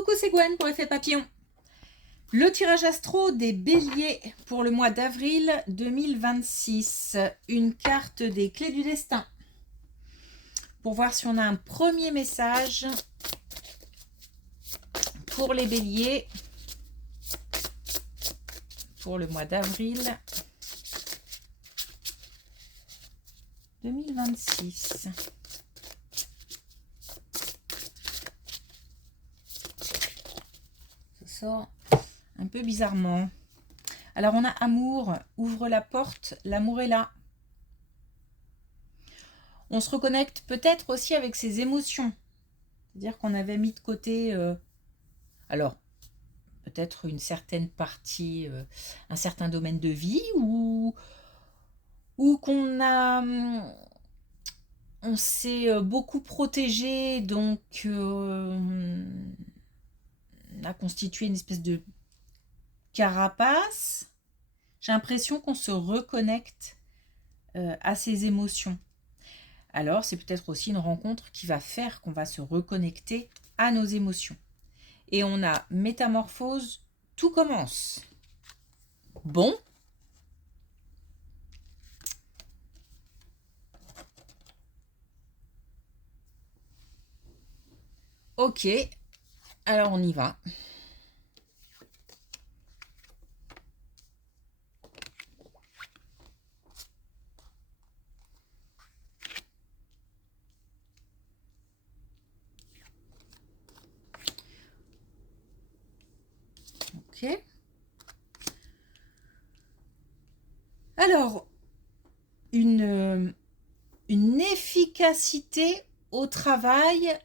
Coucou, c'est Gwen pour Effet Papillon. Le tirage astro des béliers pour le mois d'avril 2026. Une carte des clés du destin. Pour voir si on a un premier message pour les béliers pour le mois d'avril 2026. Ça sort un peu bizarrement. Alors on a amour, ouvre la porte, l'amour est là. On se reconnecte peut-être aussi avec ses émotions. C'est-à-dire qu'on avait mis de côté, alors peut-être une certaine partie, un certain domaine de vie, ou qu'on a, on s'est beaucoup protégé, donc on a constitué une espèce de carapace. J'ai l'impression qu'on se reconnecte à ses émotions. Alors, c'est peut-être aussi une rencontre qui va faire qu'on va se reconnecter à nos émotions. Et on a métamorphose, tout commence. Bon. Ok. Alors, on y va. Ok. Alors, une efficacité au travail,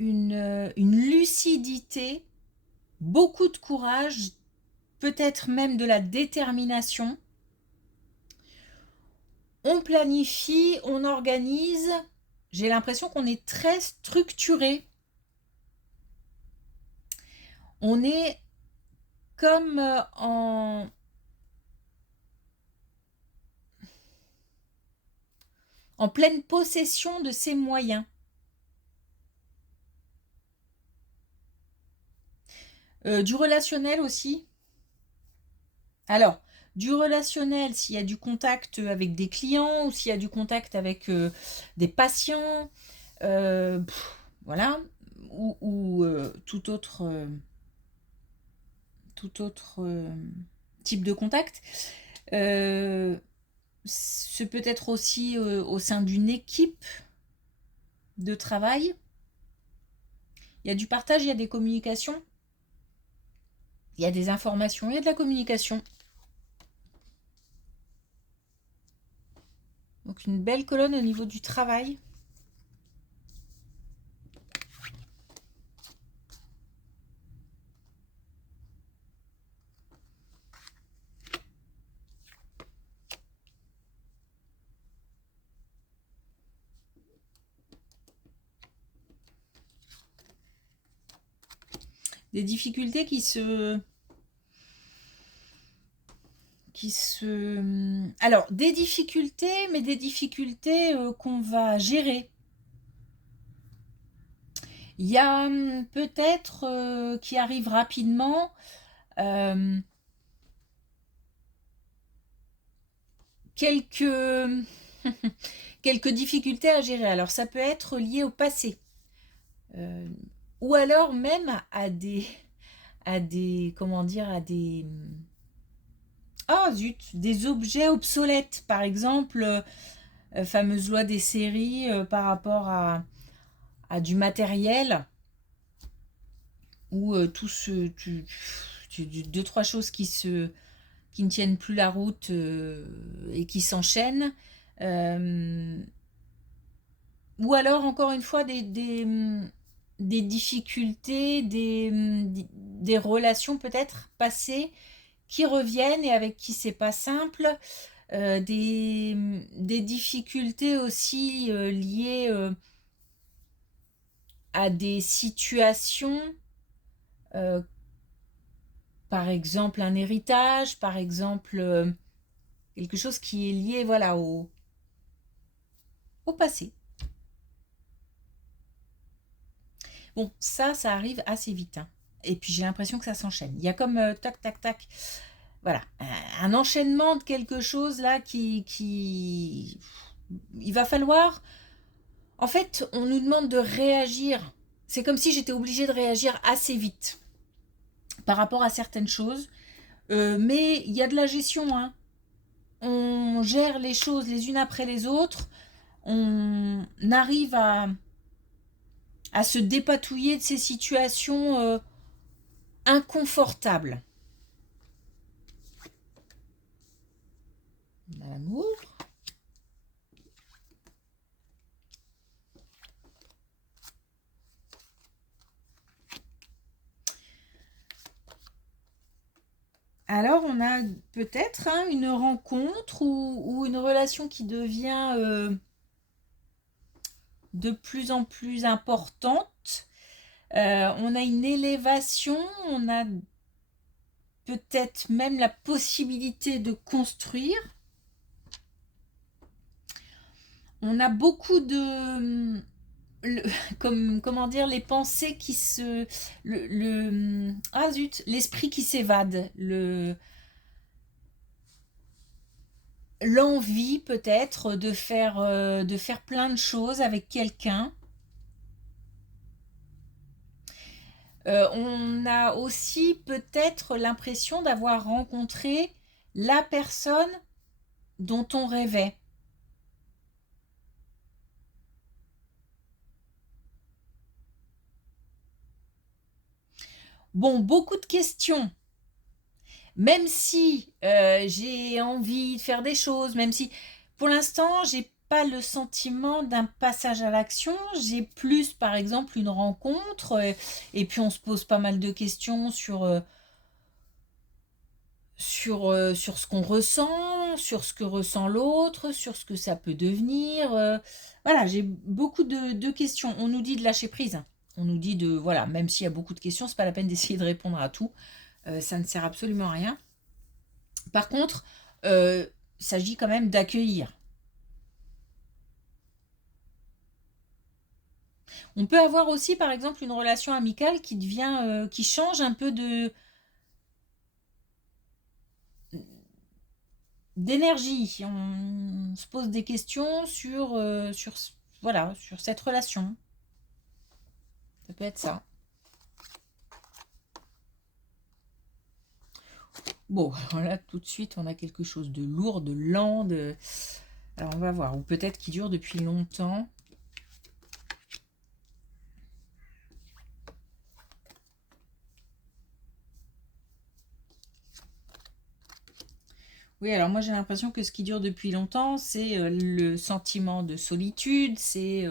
une lucidité, beaucoup de courage, peut-être même de la détermination. On planifie, on organise. J'ai l'impression qu'on est très structuré. On est comme en pleine possession de ses moyens. Du relationnel aussi. Alors, du relationnel, s'il y a du contact avec des clients ou s'il y a du contact avec des patients, voilà, ou tout autre type de contact. Ce peut être aussi au sein d'une équipe de travail. Il y a du partage, il y a des communications, il y a des informations, il y a de la communication. Donc une belle colonne au niveau du travail. Des difficultés qui se... Alors, des difficultés, mais des difficultés qu'on va gérer. Il y a peut-être qui arrive rapidement quelques quelques difficultés à gérer. Alors, ça peut être lié au passé. Ou alors même comment dire, à des... Oh zut, des objets obsolètes. Par exemple, fameuse loi des séries par rapport à du matériel ou deux, trois choses qui ne tiennent plus la route et qui s'enchaînent. Ou alors, encore une fois, des difficultés, des relations peut-être passées qui reviennent et avec qui c'est pas simple. Des difficultés aussi liées à des situations, par exemple un héritage, par exemple quelque chose qui est lié, voilà, au passé. Bon, ça arrive assez vite, hein. Et puis j'ai l'impression que ça s'enchaîne. Il y a comme tac, tac, tac. Voilà, un enchaînement de quelque chose là qui... Il va falloir... En fait, on nous demande de réagir. C'est comme si j'étais obligée de réagir assez vite par rapport à certaines choses. Mais il y a de la gestion, hein. On gère les choses les unes après les autres. On arrive à se dépatouiller de ces situations inconfortables. L'amour. Alors, on a peut-être une rencontre ou une relation qui devient de plus en plus importante. On a une élévation, on a peut-être même la possibilité de construire. On a beaucoup de... comment dire, les pensées qui se... ah zut, l'esprit qui s'évade, l'envie peut-être de faire plein de choses avec quelqu'un. On a aussi peut-être l'impression d'avoir rencontré la personne dont on rêvait. Bon, beaucoup de questions. Même si j'ai envie de faire des choses, même si pour l'instant j'ai pas le sentiment d'un passage à l'action, j'ai plus par exemple une rencontre et puis on se pose pas mal de questions sur ce qu'on ressent, sur ce que ressent l'autre, sur ce que ça peut devenir. Voilà, j'ai beaucoup de questions. On nous dit de lâcher prise. On nous dit de, voilà, même s'il y a beaucoup de questions, c'est pas la peine d'essayer de répondre à tout. Ça ne sert absolument à rien. Par contre, il s'agit quand même d'accueillir. On peut avoir aussi, par exemple, une relation amicale qui devient, qui change un peu d'énergie. On se pose des questions voilà, sur cette relation. Ça peut être ça. Bon, alors là, tout de suite, on a quelque chose de lourd, de lent. Alors, on va voir. Ou peut-être qui dure depuis longtemps. Oui, alors moi j'ai l'impression que ce qui dure depuis longtemps, c'est le sentiment de solitude, c'est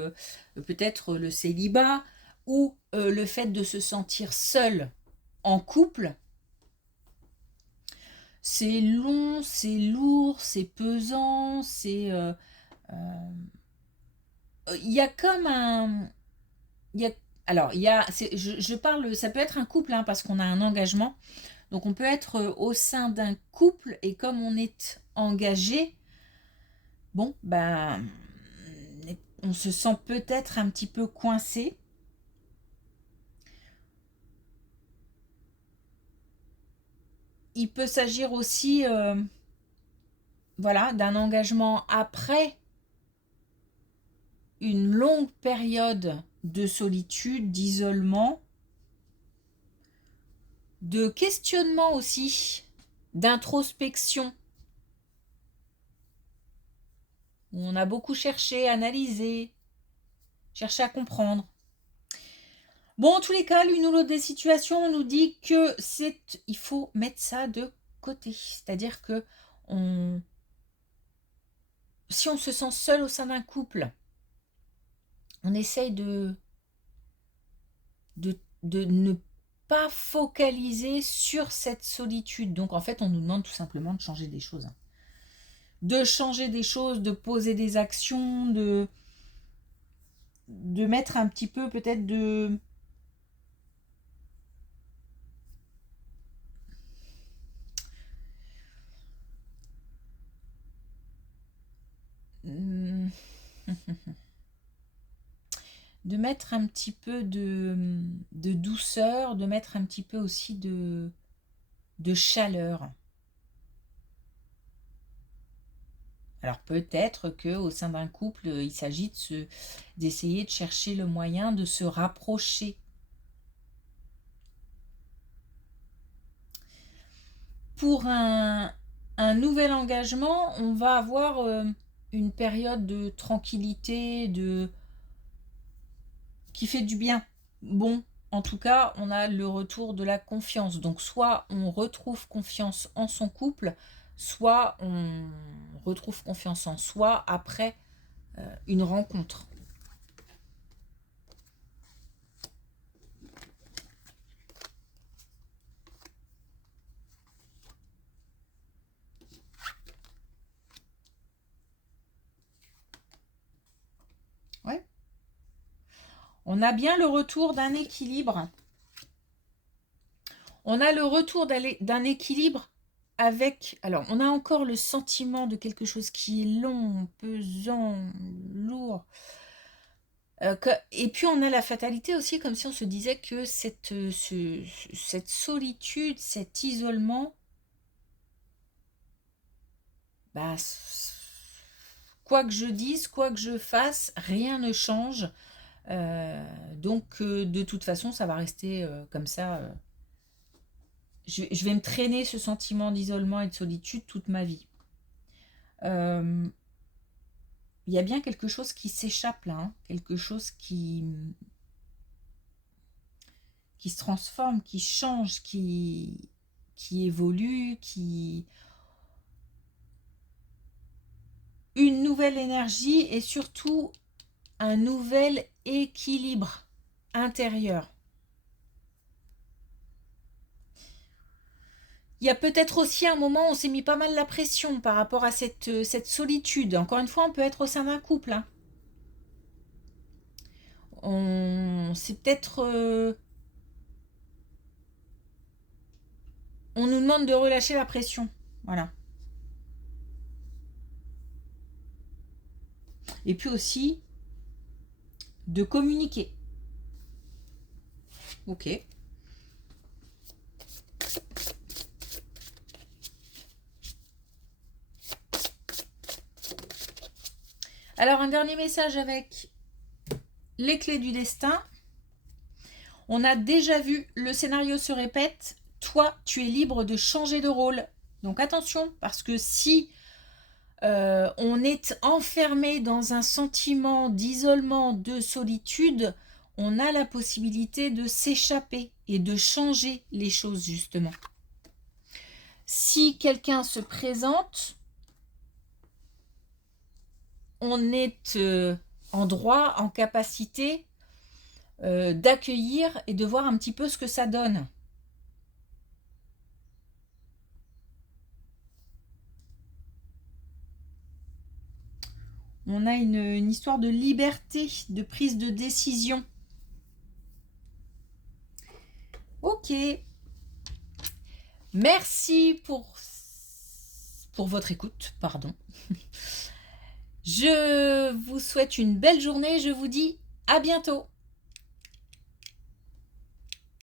peut-être le célibat ou le fait de se sentir seul en couple. C'est long, c'est lourd, c'est pesant, c'est... Il y a comme un... Il y a, alors, je parle, ça peut être un couple, hein, parce qu'on a un engagement. Donc on peut être au sein d'un couple et comme on est engagé, bon, ben, on se sent peut-être un petit peu coincé. Il peut s'agir aussi, voilà, d'un engagement après une longue période de solitude, d'isolement, de questionnement aussi, d'introspection. Où on a beaucoup cherché, analysé, cherché à comprendre. Bon, en tous les cas, l'une ou l'autre des situations, on nous dit que il faut mettre ça de côté. C'est-à-dire que si on se sent seul au sein d'un couple, on essaye de ne pas focaliser sur cette solitude. Donc, en fait, on nous demande tout simplement de changer des choses. De changer des choses, de poser des actions, de mettre un petit peu peut-être de... de mettre un petit peu de douceur, de mettre un petit peu aussi de chaleur. Alors peut-être qu'au sein d'un couple, il s'agit d'essayer de chercher le moyen de se rapprocher. Pour un nouvel engagement, on va avoir une période de tranquillité, qui fait du bien. Bon, en tout cas, on a le retour de la confiance. Donc soit on retrouve confiance en son couple, soit on retrouve confiance en soi après une rencontre. Ouais. On a bien le retour d'un équilibre. On a le retour d'un équilibre avec... Alors, on a encore le sentiment de quelque chose qui est long, pesant, lourd. Et puis, on a la fatalité aussi, comme si on se disait que cette solitude, cet isolement, bah, quoi que je dise, quoi que je fasse, rien ne change. Donc, de toute façon, ça va rester comme ça. Je vais me traîner ce sentiment d'isolement et de solitude toute ma vie. Il y a bien quelque chose qui s'échappe là, hein, quelque chose qui se transforme, qui change, qui évolue, une nouvelle énergie et surtout un nouvel équilibre intérieur. Il y a peut-être aussi un moment où on s'est mis pas mal la pression par rapport à cette solitude. Encore une fois, on peut être au sein d'un couple. Hein. C'est peut-être... on nous demande de relâcher la pression. Voilà. Et puis aussi, de communiquer. Ok. Alors, un dernier message avec les clés du destin. On a déjà vu, le scénario se répète. Toi, tu es libre de changer de rôle. Donc attention, parce que si on est enfermé dans un sentiment d'isolement, de solitude, on a la possibilité de s'échapper et de changer les choses justement. Si quelqu'un se présente, on est en droit, en capacité d'accueillir et de voir un petit peu ce que ça donne. On a une histoire de liberté, de prise de décision. Ok. Merci pour votre écoute, pardon. Je vous souhaite une belle journée, je vous dis à bientôt.